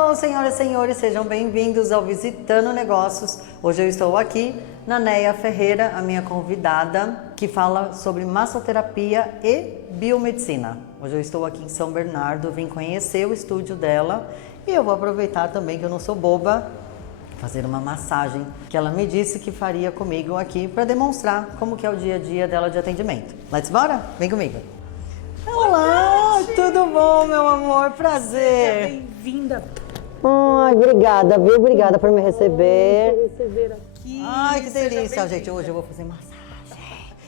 Hello, senhoras e senhores, sejam bem-vindos ao Visitando Negócios. Hoje eu estou aqui na Neia Ferreira, a minha convidada, que fala sobre massoterapia e biomedicina. Hoje eu estou aqui em São Bernardo, vim conhecer o estúdio dela e eu vou aproveitar também que eu não sou boba, fazer uma massagem que ela me disse que faria comigo aqui para demonstrar como que é o dia a dia dela de atendimento. Let's bora? Vem comigo. Olá, tudo bom, meu amor? Prazer. Bem-vinda. Ai, obrigada, viu? Obrigada por me receber. Receber aqui. Ai, que delícia, gente. Hoje eu vou fazer massagem.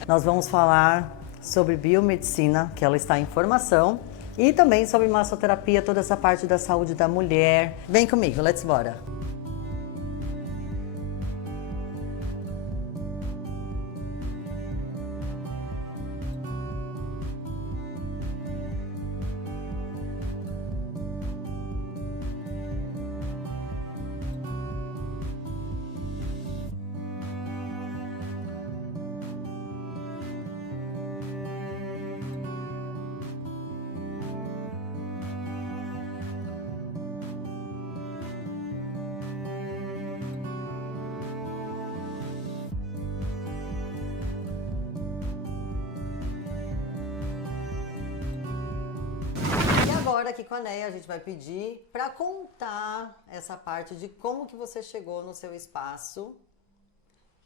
Nós vamos falar sobre biomedicina, que ela está em formação, e também sobre massoterapia, toda essa parte da saúde da mulher. Vem comigo, let's bora. Agora aqui com a Neia a gente vai pedir para contar essa parte de como que você chegou no seu espaço.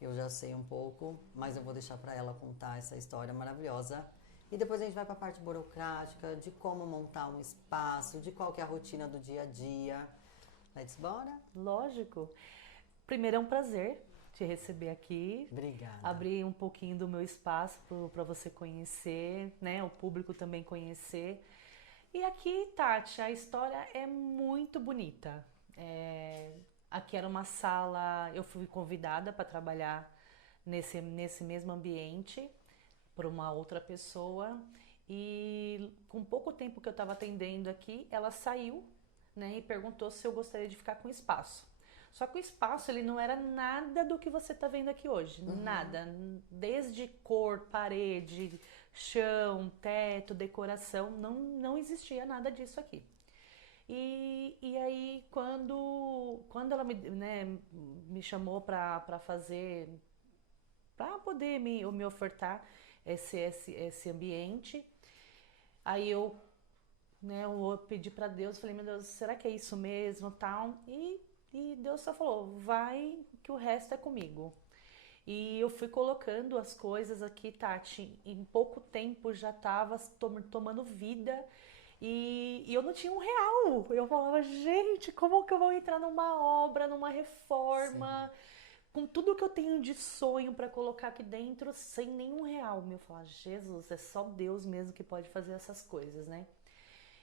Eu já sei um pouco, mas eu vou deixar para ela contar essa história maravilhosa. E depois a gente vai para a parte burocrática, de como montar um espaço, de qual que é a rotina do dia a dia. Let's bora? Lógico. Primeiro é um prazer te receber aqui. Obrigada. Abrir um pouquinho do meu espaço para você conhecer, né? O público também conhecer. E aqui, Tati, a história é muito bonita. Aqui era uma sala, eu fui convidada para trabalhar nesse mesmo ambiente por uma outra pessoa. E com pouco tempo que eu estava atendendo aqui, ela saiu, né, e perguntou se eu gostaria de ficar com espaço. Só que o espaço ele não era nada do que você está vendo aqui hoje, nada. Desde cor, parede, chão, teto, decoração, não existia nada disso aqui. E aí quando ela me chamou para fazer, para poder me ofertar esse ambiente, aí eu pedi para Deus, falei, meu Deus, será que é isso mesmo, tal? E Deus só falou, vai que o resto é comigo. E eu fui colocando as coisas aqui, Tati, em pouco tempo já estava tomando vida e eu não tinha R$ 1. Eu falava, gente, como que eu vou entrar numa obra, numa reforma, com tudo que eu tenho de sonho para colocar aqui dentro, sem nenhum R$ 1. Eu falava, Jesus, é só Deus mesmo que pode fazer essas coisas, né?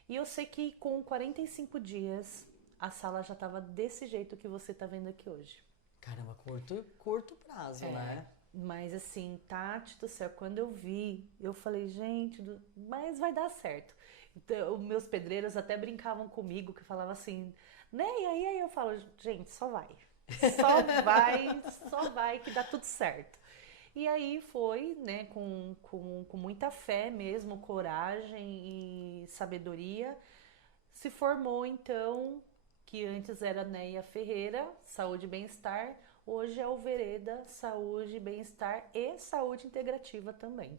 E eu sei que com 45 dias a sala já estava desse jeito que você tá vendo aqui hoje. Caramba, curto prazo, né? Mas assim, Tati do céu, quando eu vi, eu falei, gente, mas vai dar certo. Então, os meus pedreiros até brincavam comigo, que falavam assim, né? E aí eu falo, gente, só vai. Só vai que dá tudo certo. E aí foi, né, com muita fé mesmo, coragem e sabedoria, se formou então, que antes era Neia Ferreira, Saúde e Bem-Estar, hoje é o Vereda, Saúde, Bem-Estar e Saúde Integrativa também.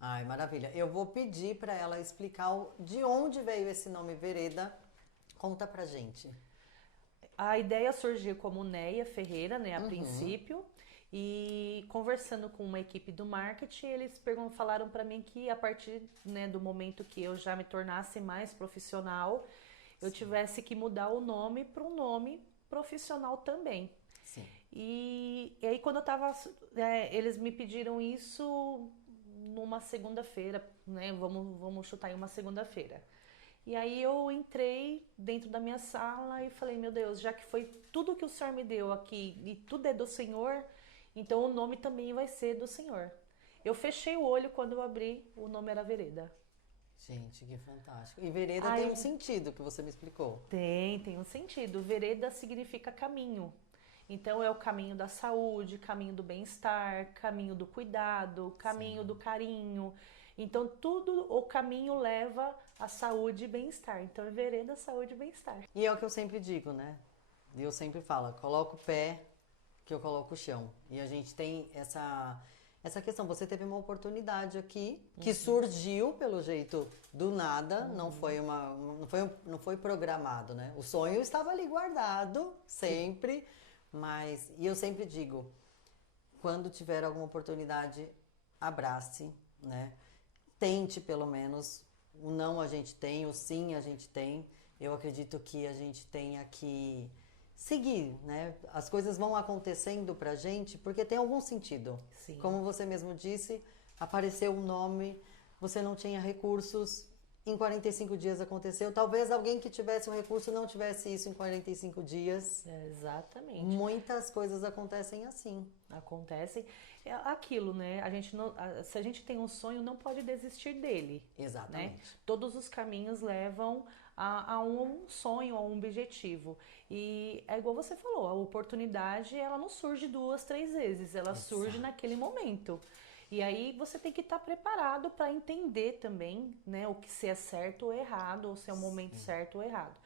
Ai, maravilha. Eu vou pedir para ela explicar de onde veio esse nome Vereda. Conta pra gente. A ideia surgiu como Neia Ferreira, né, a princípio, e conversando com uma equipe do marketing, eles falaram para mim que a partir, né, do momento que eu já me tornasse mais profissional, eu tivesse que mudar o nome para um nome profissional também. Sim. E aí quando eu tava, eles me pediram isso numa segunda-feira, né? Vamos chutar em uma segunda-feira. E aí eu entrei dentro da minha sala e falei, meu Deus, já que foi tudo que o Senhor me deu aqui e tudo é do Senhor, então o nome também vai ser do Senhor. Eu fechei o olho, quando eu abri, o nome era Vereda. Gente, que fantástico. E vereda tem um sentido que você me explicou. Tem um sentido. Vereda significa caminho. Então é o caminho da saúde, caminho do bem-estar, caminho do cuidado, caminho do carinho. Então, tudo o caminho leva à saúde e bem-estar. Então, é vereda, saúde e bem-estar. E é o que eu sempre digo, né? E eu sempre falo, coloca o pé que eu coloco o chão. E a gente tem essa questão. Você teve uma oportunidade aqui que surgiu, pelo jeito, do nada. Não foi programado, né? O sonho estava ali guardado, sempre. Mas, e eu sempre digo, quando tiver alguma oportunidade, abrace, né? Tente, pelo menos. O não a gente tem, o sim a gente tem. Eu acredito que a gente tenha que seguir, né? As coisas vão acontecendo pra gente porque tem algum sentido. Sim. Como você mesmo disse, apareceu um nome, você não tinha recursos, em 45 dias aconteceu. Talvez alguém que tivesse um recurso não tivesse isso em 45 dias. Exatamente. Muitas coisas acontecem assim. Acontecem. É aquilo, né? Se a gente tem um sonho, não pode desistir dele. Exatamente. Né? Todos os caminhos levam a um sonho, a um objetivo. E é igual você falou, a oportunidade ela não surge 2, 3 vezes, ela surge naquele momento. E aí você tem que estar preparado para entender também, né, o que se é certo ou errado, ou se é o momento certo ou errado.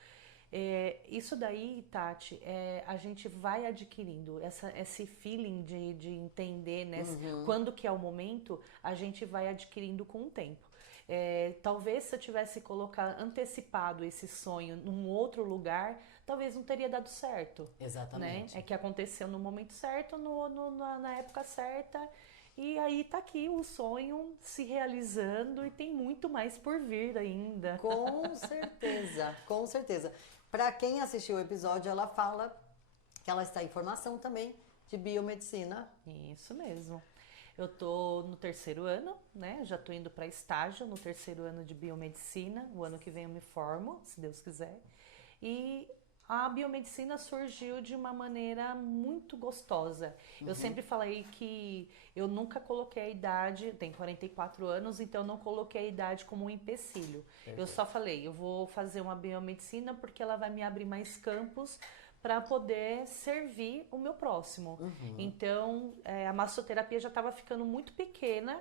Isso daí, Tati, a gente vai adquirindo esse feeling de entender, né, quando que é o momento, a gente vai adquirindo com o tempo. Talvez se eu tivesse antecipado esse sonho num outro lugar, talvez não teria dado certo. Exatamente. Né? É que aconteceu no momento certo, na época certa, e aí tá aqui o sonho se realizando e tem muito mais por vir ainda. Com certeza, com certeza. Para quem assistiu o episódio, ela fala que ela está em formação também de biomedicina. Isso mesmo. Eu tô no 3º ano, né? Já tô indo para estágio no 3º ano de biomedicina. O ano que vem eu me formo, se Deus quiser. E a biomedicina surgiu de uma maneira muito gostosa. Eu sempre falei que eu nunca coloquei a idade, tenho 44 anos, então eu não coloquei a idade como um empecilho. Perfeito. Eu só falei, eu vou fazer uma biomedicina porque ela vai me abrir mais campos para poder servir o meu próximo. Então, a massoterapia já estava ficando muito pequena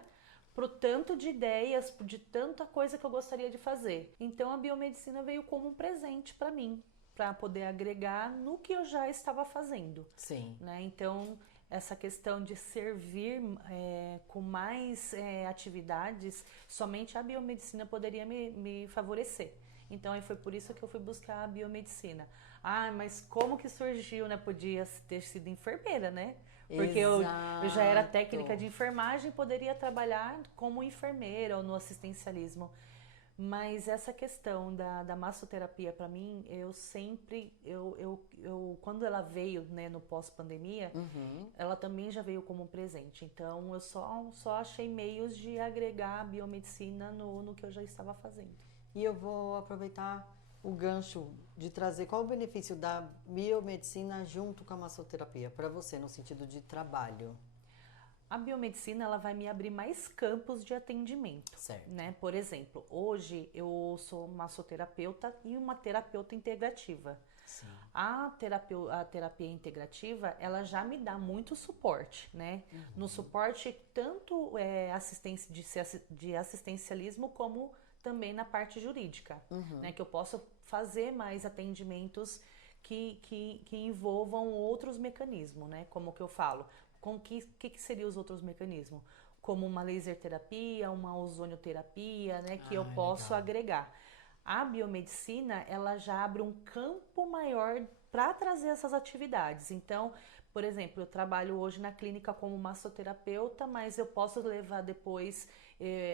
pro tanto de ideias, de tanta coisa que eu gostaria de fazer. Então, a biomedicina veio como um presente para mim, para poder agregar no que eu já estava fazendo. Sim. Né? Então, essa questão de servir com mais atividades, somente a biomedicina poderia me favorecer. Então, aí foi por isso que eu fui buscar a biomedicina. Ah, mas como que surgiu, né? Podia ter sido enfermeira, né? Porque eu já era técnica de enfermagem, poderia trabalhar como enfermeira ou no assistencialismo. Mas essa questão da massoterapia, para mim, eu sempre, quando ela veio, né, no pós-pandemia, ela também já veio como um presente. Então, eu só achei meios de agregar a biomedicina no que eu já estava fazendo. E eu vou aproveitar o gancho de trazer qual o benefício da biomedicina junto com a massoterapia para você, no sentido de trabalho. A biomedicina ela vai me abrir mais campos de atendimento, Certo. né? Por exemplo, hoje eu sou massoterapeuta e uma terapeuta integrativa. Sim. A terapia integrativa, ela já me dá muito suporte, né? No suporte tanto de assistencialismo como também na parte jurídica, né? Que eu posso fazer mais atendimentos que envolvam outros mecanismos, né? Como que eu falo, com que seriam os outros mecanismos? Como uma laser terapia, uma ozonioterapia, né? Que eu posso legal. agregar. A biomedicina, ela já abre um campo maior para trazer essas atividades. Então, por exemplo, eu trabalho hoje na clínica como massoterapeuta, mas eu posso levar depois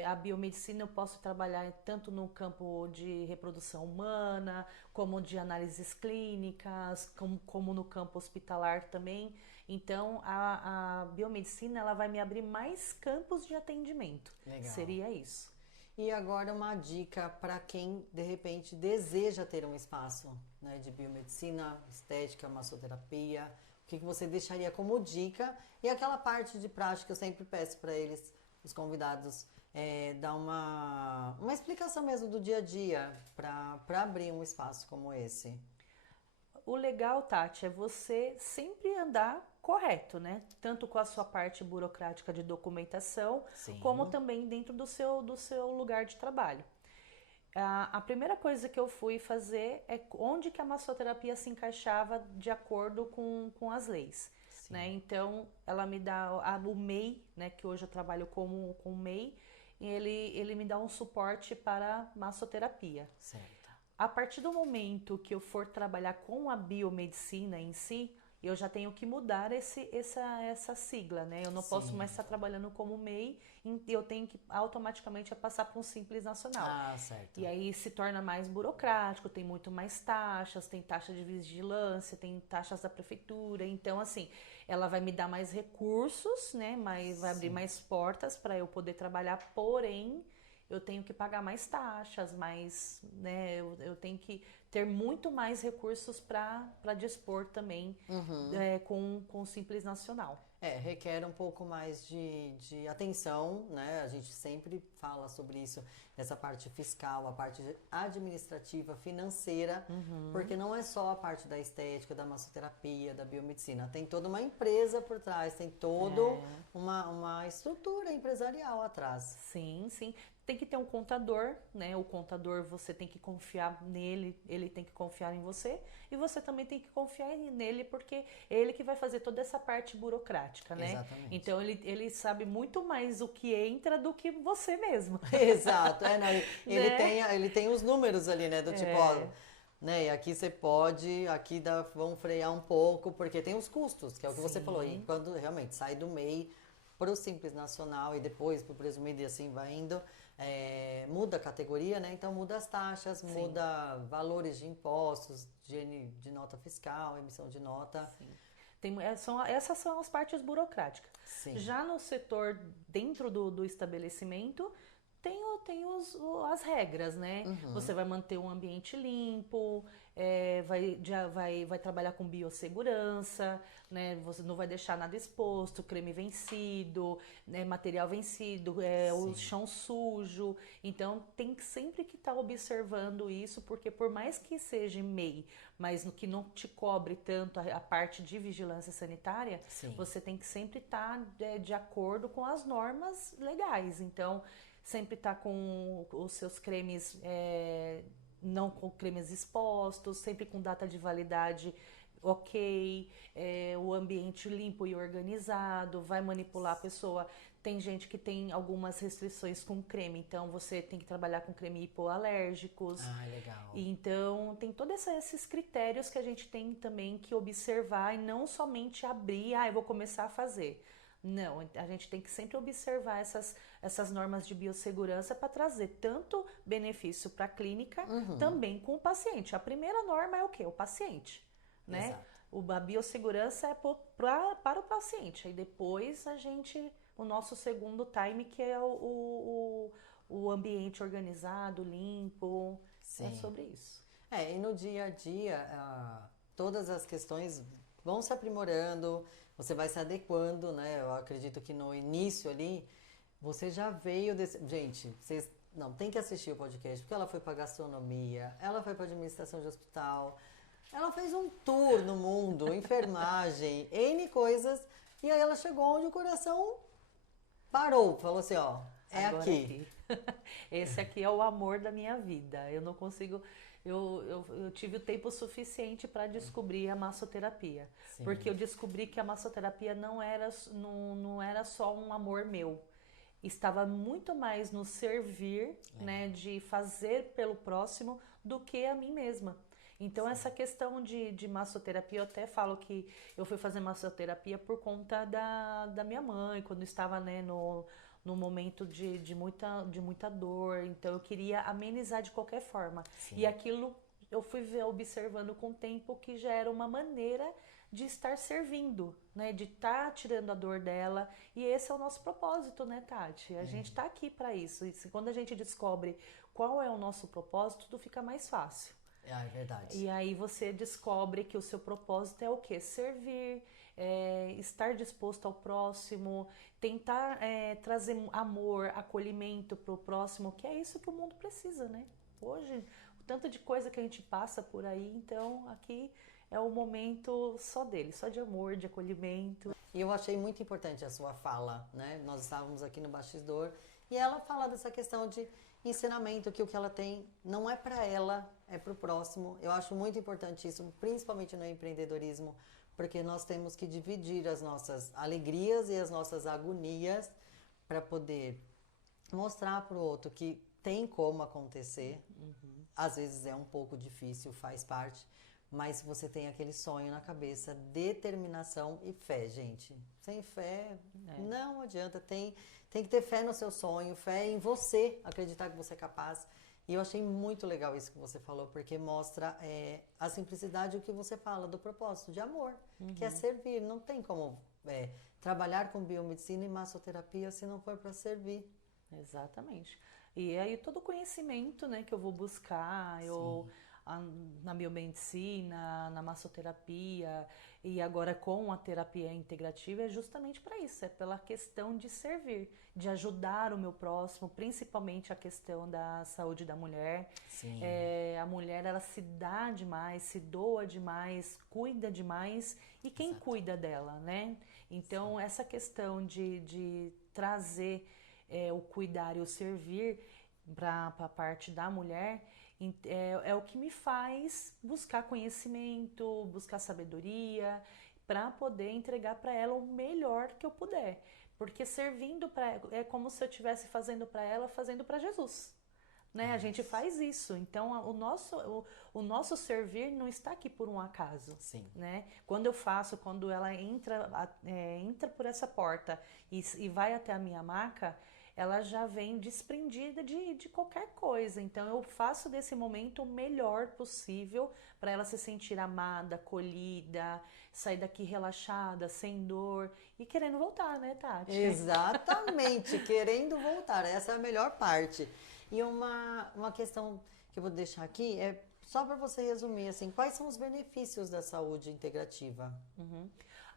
a biomedicina, eu posso trabalhar tanto no campo de reprodução humana, como de análises clínicas, como no campo hospitalar também. Então, a biomedicina, ela vai me abrir mais campos de atendimento. Legal. Seria isso. E agora uma dica para quem de repente deseja ter um espaço, né, de biomedicina, estética, massoterapia. O que você deixaria como dica? E aquela parte de prática eu sempre peço para eles, os convidados, dar uma explicação mesmo do dia a dia para abrir um espaço como esse. o legal, Tati, é você sempre andar correto, né? Tanto com a sua parte burocrática de documentação, Sim. como também dentro do seu lugar de trabalho. A primeira coisa que eu fui fazer é onde que a massoterapia se encaixava de acordo com as leis. Sim. Né? Então, ela me dá o MEI, né, que hoje eu trabalho com o MEI, e ele me dá um suporte para massoterapia. Certo. A partir do momento que eu for trabalhar com a biomedicina em si, eu já tenho que mudar essa sigla, né? Eu não posso Sim. mais estar trabalhando como MEI, eu tenho que automaticamente passar para um Simples Nacional. Ah, certo. E aí se torna mais burocrático, tem muito mais taxas, tem taxa de vigilância, tem taxas da prefeitura. Então, assim, ela vai me dar mais recursos, né? Vai abrir Sim. mais portas para eu poder trabalhar, porém eu tenho que pagar mais taxas, né, eu tenho que ter muito mais recursos para dispor também com o Simples Nacional. Requer um pouco mais de atenção, né? A gente sempre fala sobre isso, essa parte fiscal, a parte administrativa, financeira, porque não é só a parte da estética, da massoterapia, da biomedicina. Tem toda uma empresa por trás, tem toda uma estrutura empresarial atrás. Sim, sim. Tem que ter um contador, né? O contador, você tem que confiar nele, ele tem que confiar em você, e você também tem que confiar nele, porque é ele que vai fazer toda essa parte burocrática, né? Exatamente. Então ele sabe muito mais o que entra do que você mesmo. Exato, não, Né? ele tem os números ali, né? Do tipo, ó, né? E aqui você pode, vamos frear um pouco, porque tem os custos, que é o que você falou. E quando realmente sai do MEI para o Simples Nacional e depois para o Presumido e assim vai indo, muda a categoria, né? Então muda as taxas, muda valores de impostos, de nota fiscal, emissão de nota. Sim. Essas são as partes burocráticas. Sim. Já no setor dentro do estabelecimento, tem as regras, né? Você vai manter um ambiente limpo, vai trabalhar com biossegurança, né? Você não vai deixar nada exposto, creme vencido, né? Material vencido, o chão sujo. Então tem sempre que estar observando isso, porque por mais que seja MEI, mas no que não te cobre tanto a parte de vigilância sanitária, você tem que sempre estar de acordo com as normas legais. Então, sempre estar com os seus cremes, não com cremes expostos, sempre com data de validade ok, o ambiente limpo e organizado, vai manipular a pessoa. Tem gente que tem algumas restrições com creme, então você tem que trabalhar com creme hipoalérgicos. Ah, legal. Então, tem todos esses critérios que a gente tem também que observar e não somente abrir, eu vou começar a fazer. Não, a gente tem que sempre observar essas normas de biossegurança para trazer tanto benefício para a clínica, também com o paciente. A primeira norma é o quê? O paciente, né? A biossegurança é para o paciente. Aí depois o nosso segundo time, que é o ambiente organizado, limpo. É sobre isso. E no dia a dia, todas as questões vão se aprimorando, você vai se adequando, né? Eu acredito que no início ali, você já veio desse... Gente, vocês não tem que assistir o podcast, porque ela foi para gastronomia, ela foi para administração de hospital, ela fez um tour no mundo, enfermagem, N coisas, e aí ela chegou onde o coração parou, falou assim, ó, Agora aqui. Esse aqui é o amor da minha vida. Eu não consigo... Eu tive o tempo suficiente para descobrir a massoterapia. Porque eu descobri que a massoterapia não era só um amor meu. Estava muito mais no servir, né, de fazer pelo próximo do que a mim mesma. Então, essa questão de massoterapia, eu até falo que eu fui fazer massoterapia por conta da minha mãe, quando estava, né, no momento de muita dor. Então, eu queria amenizar de qualquer forma. E aquilo eu fui observando com o tempo que já era uma maneira de estar servindo, né? De estar tirando a dor dela. E esse é o nosso propósito, né, Tati? A gente está aqui para isso. E quando a gente descobre qual é o nosso propósito, tudo fica mais fácil. É verdade. E aí você descobre que o seu propósito é o quê? Servir, estar disposto ao próximo, tentar trazer amor, acolhimento para o próximo, que é isso que o mundo precisa, né? Hoje, o tanto de coisa que a gente passa por aí, então aqui é o momento só dele, só de amor, de acolhimento. E eu achei muito importante a sua fala, né? Nós estávamos aqui no bastidor e ela fala dessa questão de ensinamento, que o que ela tem não é para ela, é para o próximo. Eu acho muito importante isso, principalmente no empreendedorismo, porque nós temos que dividir as nossas alegrias e as nossas agonias para poder mostrar para o outro que tem como acontecer. Às vezes é um pouco difícil, faz parte, mas você tem aquele sonho na cabeça, determinação e fé, gente. Sem fé, não adianta. Tem que ter fé no seu sonho, fé em você, acreditar que você é capaz. E eu achei muito legal isso que você falou, porque mostra a simplicidade o que você fala do propósito de amor, que é servir. Não tem como trabalhar com biomedicina e massoterapia se não for para servir. Exatamente. E aí todo o conhecimento, né, que eu vou buscar, na biomedicina, na massoterapia e agora com a terapia integrativa é justamente para isso, é pela questão de servir, de ajudar o meu próximo, principalmente a questão da saúde da mulher. Sim. A mulher, ela se dá demais, se doa demais, cuida demais e quem cuida dela, né? Então, essa questão de trazer o cuidar e o servir para a parte da mulher é o que me faz buscar conhecimento, buscar sabedoria, para poder entregar para ela o melhor que eu puder. Porque servindo para é como se eu estivesse fazendo para ela, fazendo para Jesus. Né? A gente faz isso, então o nosso servir não está aqui por um acaso. Sim. Né? Quando ela entra por essa porta e vai até a minha maca, ela já vem desprendida de qualquer coisa. Então eu faço desse momento o melhor possível para ela se sentir amada, acolhida, sair daqui relaxada, sem dor e querendo voltar, né, Tati? Exatamente, querendo voltar. Essa é a melhor parte. E uma questão que eu vou deixar aqui é só para você resumir, assim, quais são os benefícios da saúde integrativa?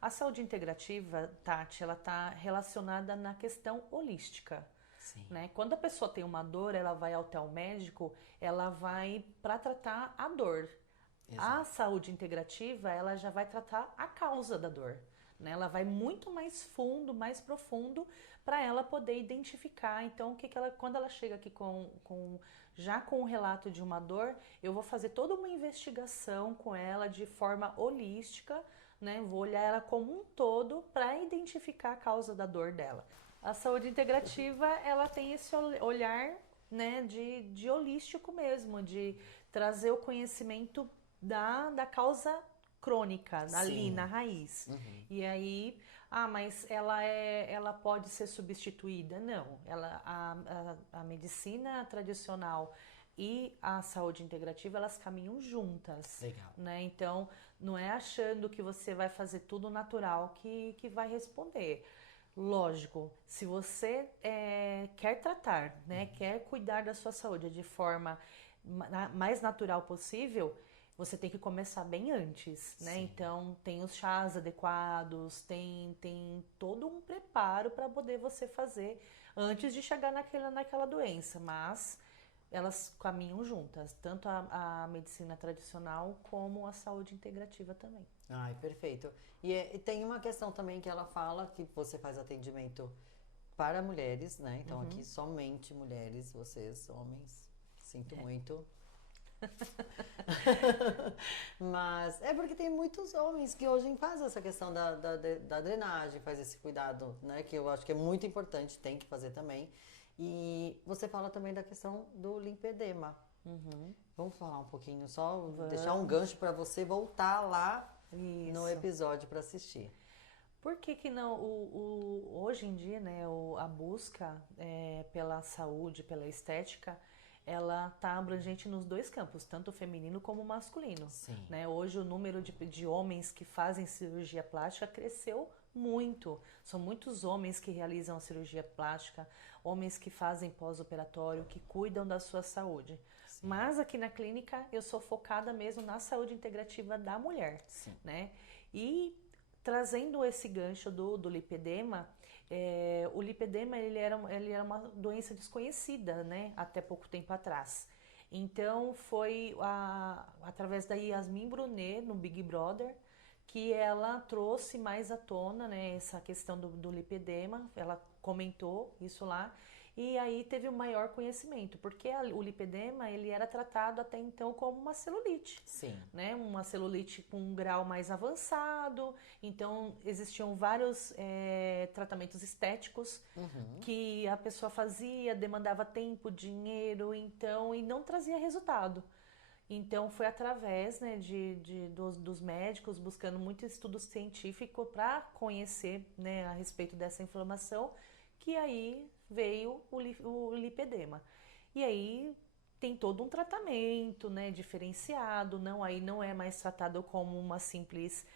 A saúde integrativa, Tati, ela está relacionada na questão holística. Sim. Né? Quando a pessoa tem uma dor, ela vai até o médico, ela vai para tratar a dor. Exato. A saúde integrativa, ela já vai tratar a causa da dor. Né? Ela vai muito mais fundo, mais profundo, para ela poder identificar. Então, quando ela chega aqui já com o relato de uma dor, eu vou fazer toda uma investigação com ela de forma holística, né? Vou olhar ela como um todo para identificar a causa da dor dela. A saúde integrativa, ela tem esse olhar, né, de holístico mesmo, de trazer o conhecimento da causa crônica, ali na raiz. E aí, mas ela pode ser substituída? Não. A medicina tradicional e a saúde integrativa, elas caminham juntas. Legal. Né? Então, não é achando que você vai fazer tudo natural que vai responder. Lógico, se você quer tratar, né, quer cuidar da sua saúde de forma mais natural possível, você tem que começar bem antes, né? Então, tem os chás adequados, tem todo um preparo para poder você fazer antes de chegar naquela doença, mas elas caminham juntas, tanto a medicina tradicional como a saúde integrativa também. Ai, perfeito. E tem uma questão também que ela fala que você faz atendimento para mulheres, né? Então aqui somente mulheres, vocês, homens, sinto muito. Mas é porque tem muitos homens que hoje fazem essa questão da drenagem, faz esse cuidado, né? Que eu acho que é muito importante, tem que fazer também. E você fala também da questão do linfedema. Vamos falar um pouquinho, só deixar um gancho para você voltar lá no episódio para assistir. Por que não, hoje em dia, né, a busca pela saúde, pela estética, ela está abrangente nos dois campos, tanto o feminino como o masculino. Sim. Né? Hoje o número de homens que fazem cirurgia plástica cresceu muito. São muitos homens que realizam a cirurgia plástica, homens que fazem pós-operatório, que cuidam da sua saúde. Sim. Mas aqui na clínica eu sou focada mesmo na saúde integrativa da mulher. Sim. Né? E trazendo esse gancho do lipedema, o lipedema ele era uma doença desconhecida, né, até pouco tempo atrás. Então foi através da Yasmin Brunet no Big Brother que ela trouxe mais à tona, né, essa questão do lipedema. Ela comentou isso lá e aí teve o maior conhecimento, porque o lipedema ele era tratado até então como uma celulite, Sim. né, uma celulite com um grau mais avançado. Então existiam vários tratamentos estéticos que a pessoa fazia, demandava tempo, dinheiro, então e não trazia resultado. Então foi através, né, dos médicos buscando muito estudo científico para conhecer, né, a respeito dessa inflamação, que aí veio o lipedema. E aí tem todo um tratamento, né, diferenciado, aí não é mais tratado como uma simples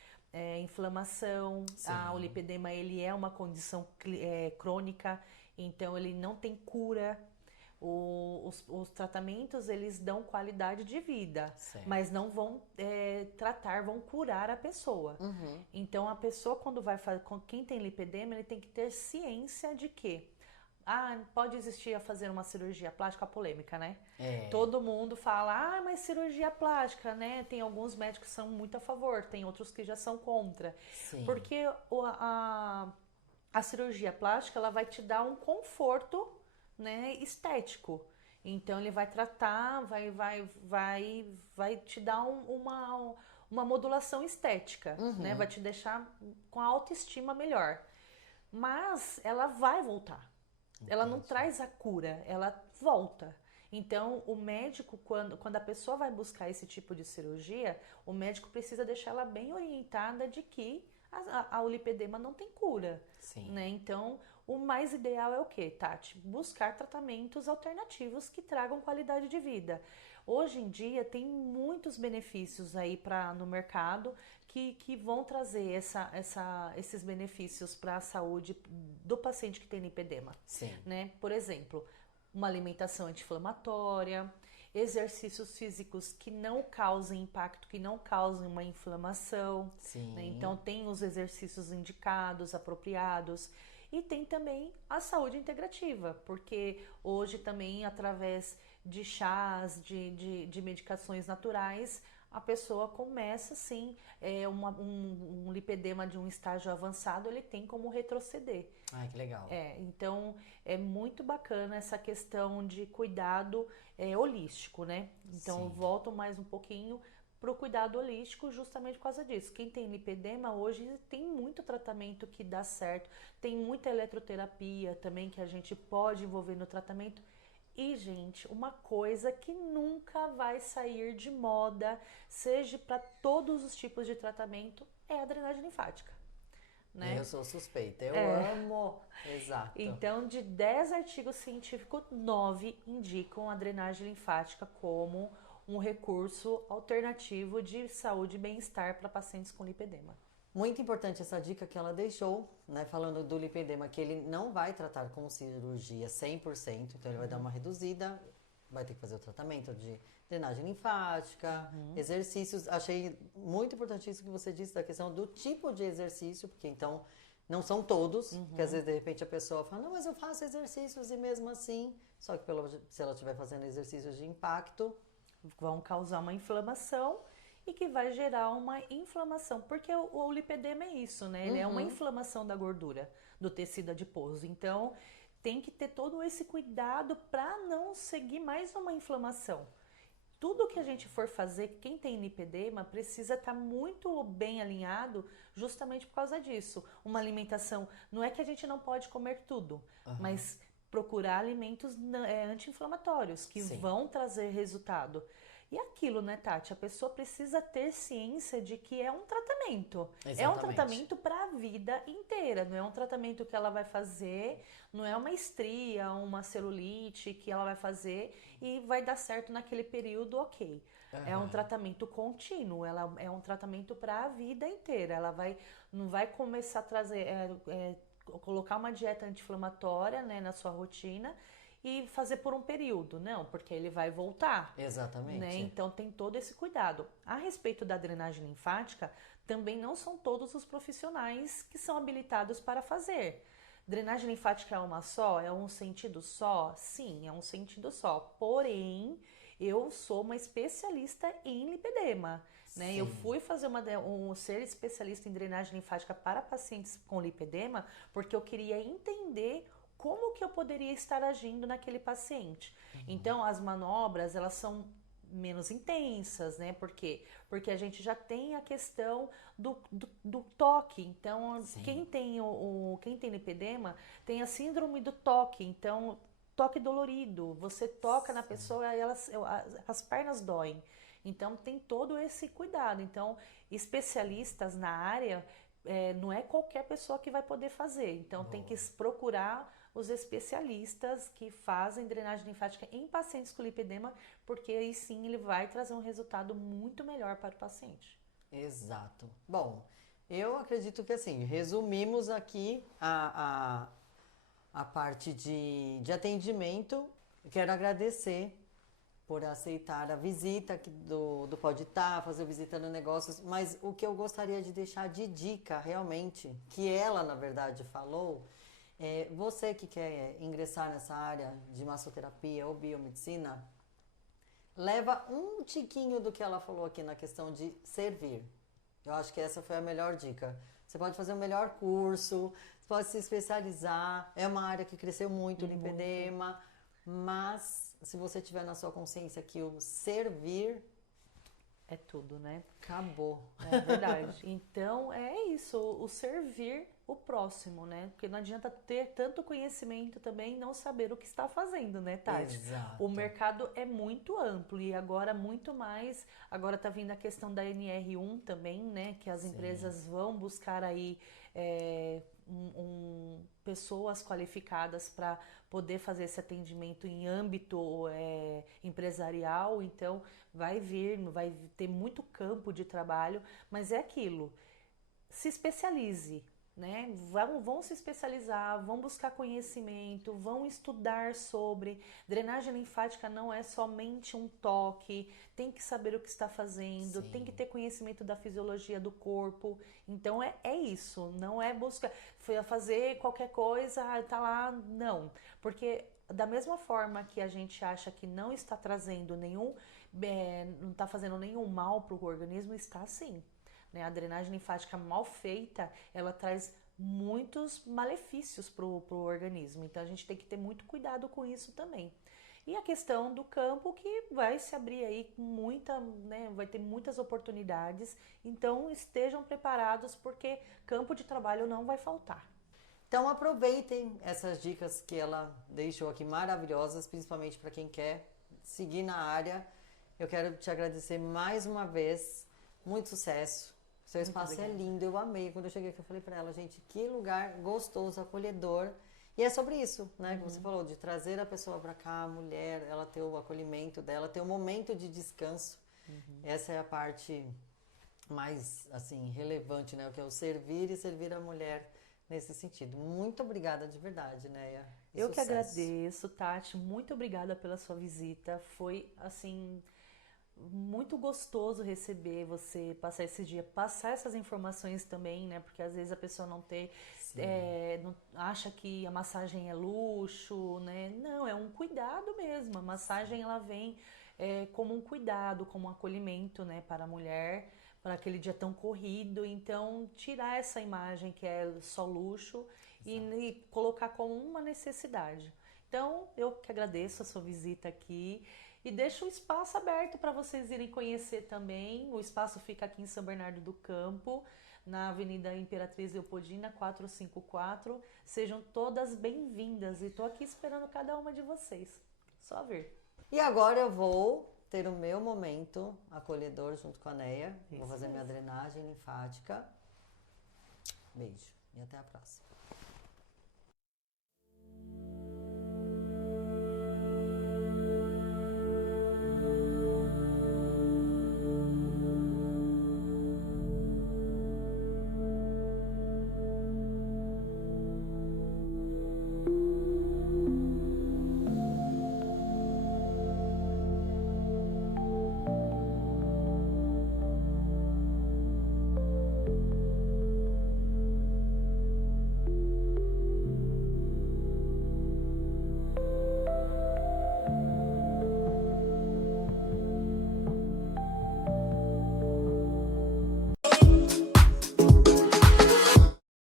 inflamação. O lipedema ele é uma condição crônica, então ele não tem cura. Os tratamentos eles dão qualidade de vida, mas não vão vão curar a pessoa. Então a pessoa quando vai fazer, quem tem lipedema, ele tem que ter ciência de que pode existir a fazer uma cirurgia plástica polêmica, né? Todo mundo fala, mas cirurgia plástica, né? Tem alguns médicos que são muito a favor, tem outros que já são contra. Sim. Porque a cirurgia plástica ela vai te dar um conforto, né, estético. Então ele vai tratar, vai te dar uma modulação estética, né? Vai te deixar com a autoestima melhor. Mas ela vai voltar. Ela não traz a cura, ela volta. Então, o médico, quando a pessoa vai buscar esse tipo de cirurgia, o médico precisa deixar ela bem orientada de que o lipedema não tem cura. Sim. Né? Então, o mais ideal é o quê, Tati? Buscar tratamentos alternativos que tragam qualidade de vida. Hoje em dia, tem muitos benefícios aí no mercado que vão trazer esses benefícios para a saúde do paciente que tem lipedema. Sim. Né? Por exemplo, uma alimentação anti-inflamatória, exercícios físicos que não causem impacto, que não causem uma inflamação. Sim. Né? Então, tem os exercícios indicados, apropriados. E tem também a saúde integrativa, porque hoje também, através de chás, de medicações naturais, a pessoa começa, sim, um lipedema de um estágio avançado, ele tem como retroceder. Ai, que legal. Então, é muito bacana essa questão de cuidado holístico, né? Então, eu volto mais um pouquinho para o cuidado holístico justamente por causa disso. Quem tem lipedema hoje tem muito tratamento que dá certo, tem muita eletroterapia também que a gente pode envolver no tratamento. E, gente, uma coisa que nunca vai sair de moda, seja para todos os tipos de tratamento, é a drenagem linfática. Né? Eu sou suspeita, eu amo. Exato. Então, de 10 artigos científicos, 9 indicam a drenagem linfática como um recurso alternativo de saúde e bem-estar para pacientes com lipedema. Muito importante essa dica que ela deixou, né, falando do lipedema, que ele não vai tratar com cirurgia 100%, então ele vai dar uma reduzida, vai ter que fazer o tratamento de drenagem linfática, exercícios. Achei muito importante isso que você disse da questão do tipo de exercício, porque então não são todos, porque às vezes de repente a pessoa fala, não, mas eu faço exercícios e mesmo assim, só que se ela estiver fazendo exercícios de impacto, vão causar uma inflamação e que vai gerar uma inflamação, porque o lipedema é isso, né? Ele é uma inflamação da gordura, do tecido adiposo. Então, tem que ter todo esse cuidado para não seguir mais uma inflamação. Tudo que a gente for fazer, quem tem lipedema, precisa estar muito bem alinhado justamente por causa disso. Uma alimentação, não é que a gente não pode comer tudo, mas procurar alimentos anti-inflamatórios que vão trazer resultado. E aquilo, né, Tati? A pessoa precisa ter ciência de que é um tratamento. Exatamente. É um tratamento para a vida inteira. Não é um tratamento que ela vai fazer, não é uma estria, uma celulite que ela vai fazer e vai dar certo naquele período, ok. É um tratamento contínuo, ela é um tratamento para a vida inteira. Ela não vai começar a trazer, colocar uma dieta anti-inflamatória, né, na sua rotina e fazer por um período, não, porque ele vai voltar. Exatamente. Né? Então tem todo esse cuidado. A respeito da drenagem linfática, também não são todos os profissionais que são habilitados para fazer. Drenagem linfática é uma só? É um sentido só? Sim, é um sentido só. Porém, eu sou uma especialista em lipedema, né? Eu Sim. fui fazer ser especialista em drenagem linfática para pacientes com lipedema porque eu queria entender como que eu poderia estar agindo naquele paciente. Então, as manobras, elas são menos intensas, né? Por quê? Porque a gente já tem a questão do toque. Então, Sim. quem tem lipedema tem a síndrome do toque. Então, toque dolorido. Você toca na pessoa e as pernas doem. Então, tem todo esse cuidado. Então, especialistas na área, não é qualquer pessoa que vai poder fazer. Então, tem que procurar os especialistas que fazem drenagem linfática em pacientes com lipedema, porque aí sim ele vai trazer um resultado muito melhor para o paciente. Exato. Bom, eu acredito que assim, resumimos aqui a parte de atendimento. Quero agradecer por aceitar a visita aqui do Pode Tá, fazer o Visitando Negócios, mas o que eu gostaria de deixar de dica realmente, que ela na verdade falou, você que quer ingressar nessa área de massoterapia ou biomedicina, leva um tiquinho do que ela falou aqui na questão de servir. Eu acho que essa foi a melhor dica. Você pode fazer o melhor curso, pode se especializar, é uma área que cresceu muito no lipedema, mas se você tiver na sua consciência que o servir, É tudo, né? acabou. É verdade. Então é isso, o servir o próximo, né? Porque não adianta ter tanto conhecimento também e não saber o que está fazendo, né, Tati? Exato. O mercado é muito amplo e agora muito mais. Agora tá vindo a questão da NR1 também, né? Que as empresas vão buscar aí pessoas qualificadas para poder fazer esse atendimento em âmbito empresarial. Então vai ter muito campo de trabalho, mas é aquilo. Se especialize, né? Vão se especializar, vão buscar conhecimento, vão estudar sobre. Drenagem linfática não é somente um toque, tem que saber o que está fazendo, Sim. tem que ter conhecimento da fisiologia do corpo. Então é isso, não é buscar fazer qualquer coisa, tá lá, não. Porque da mesma forma que a gente acha que não está trazendo não está fazendo nenhum mal para o organismo, está sim. A drenagem linfática mal feita, ela traz muitos malefícios para o organismo. Então a gente tem que ter muito cuidado com isso também. E a questão do campo que vai se abrir aí com vai ter muitas oportunidades. Então estejam preparados porque campo de trabalho não vai faltar. Então aproveitem essas dicas que ela deixou aqui maravilhosas, principalmente para quem quer seguir na área. Eu quero te agradecer mais uma vez. Muito sucesso. Seu espaço é lindo, eu amei. Quando eu cheguei aqui, eu falei pra ela, gente, que lugar gostoso, acolhedor. E é sobre isso, né? Que você falou, de trazer a pessoa pra cá, a mulher, ela ter o acolhimento dela, ter um momento de descanso. Essa é a parte mais, assim, relevante, né? O que é o servir e servir a mulher nesse sentido. Muito obrigada de verdade, Neia. Eu que agradeço, Tati. Muito obrigada pela sua visita. Foi, assim, muito gostoso receber você, passar esse dia, passar essas informações também, né? Porque às vezes a pessoa não acha que a massagem é luxo, né? Não, é um cuidado mesmo. A massagem ela vem como um cuidado, como um acolhimento, né, para a mulher, para aquele dia tão corrido. Então, tirar essa imagem que é só luxo e colocar como uma necessidade. Então, eu que agradeço a sua visita aqui. E deixo o espaço aberto para vocês irem conhecer também. O espaço fica aqui em São Bernardo do Campo, na Avenida Imperatriz Leopoldina, 454. Sejam todas bem-vindas e estou aqui esperando cada uma de vocês. Só vir. E agora eu vou ter o meu momento acolhedor junto com a Neia. Vou fazer minha drenagem linfática. Beijo e até a próxima.